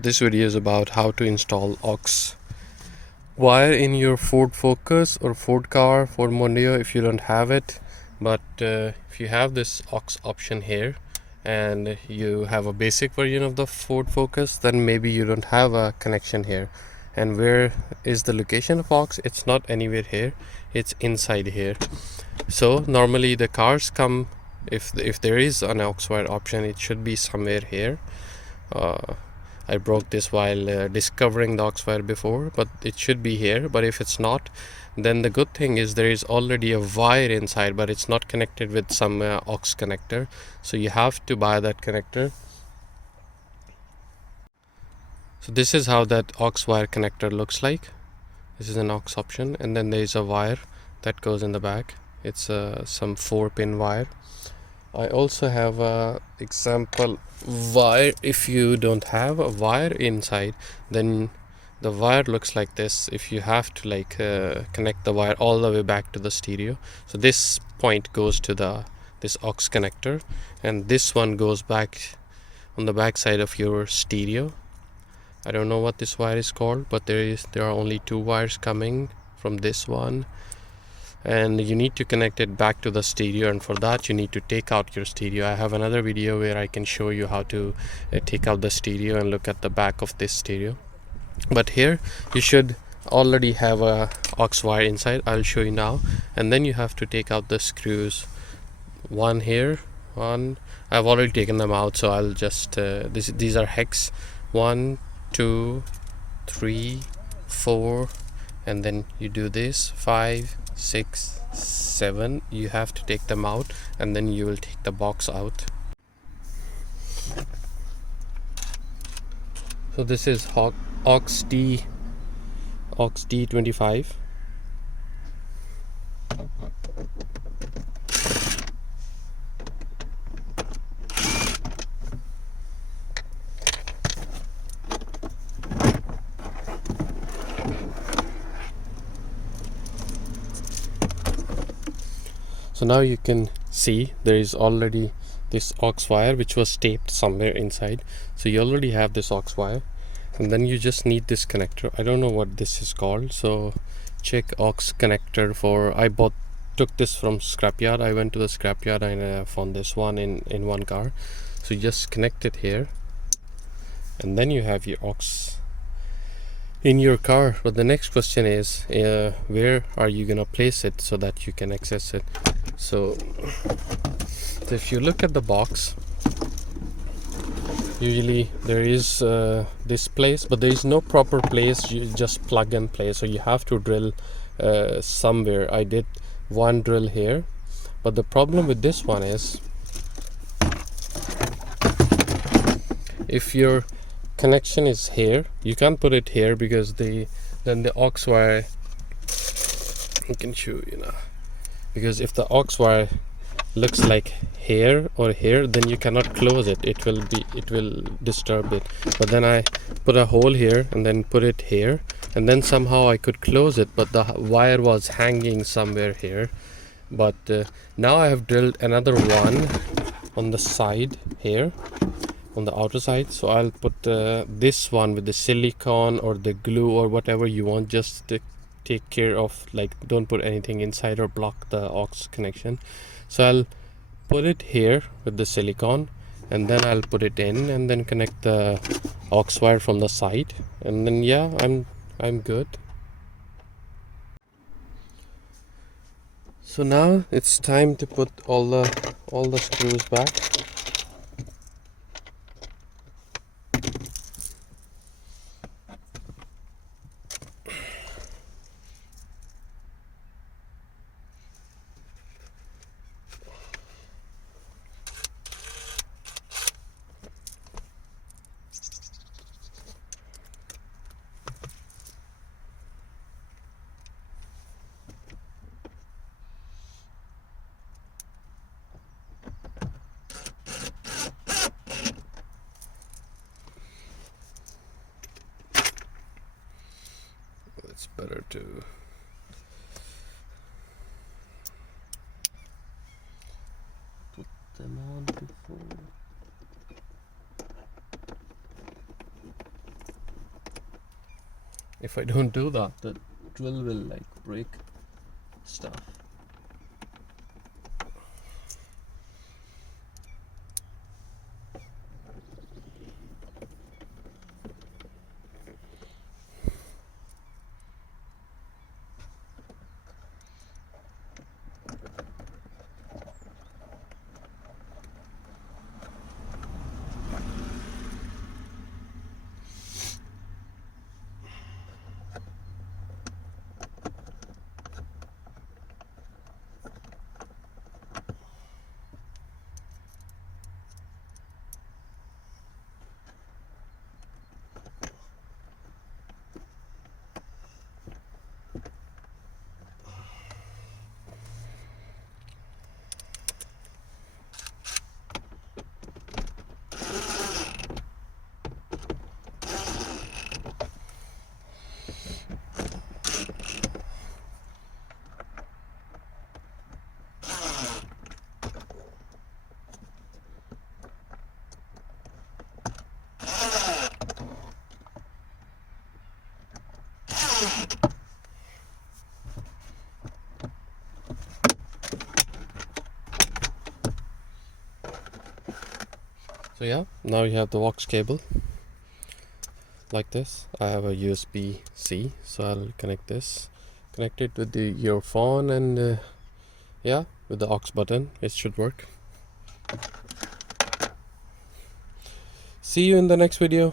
This video is about how to install aux wire in your Ford Focus or Ford car, Ford Mondeo if you don't have it. But if you have this aux option here and you have a basic version of the Ford Focus, then maybe you don't have a connection here. And where is the location of aux? It's not anywhere here, it's inside here. So normally the cars come, if there is an aux wire option, it should be somewhere here. I broke this while discovering the aux wire before, but it should be here. But if it's not, then the good thing is there is already a wire inside, but it's not connected with some aux connector, so you have to buy that connector. So this is how that aux wire connector looks like. This is an aux option, and then there is a wire that goes in the back. It's some 4-pin wire. I also have a example wire. If you don't have a wire inside, then the wire looks like this. If you have to connect the wire all the way back to the stereo, so this point goes to this aux connector, and this one goes back on the back side of your stereo. I don't know what this wire is called, but there are only 2 wires coming from this one, and you need to connect it back to the stereo, and for that you need to take out your stereo. I have another video where I can show you how to take out the stereo and look at the back of this stereo. But here you should already have a aux wire inside. I'll show you now. And then you have to take out the screws. One here, one. I've already taken them out, so I'll just these are hex. 1, 2, 3, 4, and then you do this. 5, 6, 7. You have to take them out, and then you will take the box out. So this is aux D25. So now you can see there is already this aux wire which was taped somewhere inside. So you already have this aux wire, and then you just need this connector. I don't know what this is called, so check aux connector for. Took this from scrapyard. I went to the scrapyard and I found this one in one car. So you just connect it here, and then you have your aux in your car. But the next question is where are you gonna place it so that you can access it. So if you look at the box, usually there is this place, but there is no proper place. You just plug and play, so you have to drill somewhere. I did one drill here, but the problem with this one is if your connection is here, you can't put it here, because then the aux wire, I can show you now, because if the aux wire looks like here or here, then you cannot close it. It will disturb it. But then I put a hole here and then put it here, and then somehow I could close it, but the wire was hanging somewhere here. But now I have drilled another one on the side here, on the outer side. So I'll put this one with the silicone or the glue or whatever you want, just to take care of, don't put anything inside or block the aux connection. So I'll put it here with the silicone, and then I'll put it in and then connect the aux wire from the side, and then yeah, I'm good. So now it's time to put all the screws back. It's better to put them on before. If I don't do that, the drill will like break stuff. So yeah, now you have the aux cable like this. I have a USB-C, so I'll connect it with your phone, and yeah, with the aux button it should work. See you in the next video.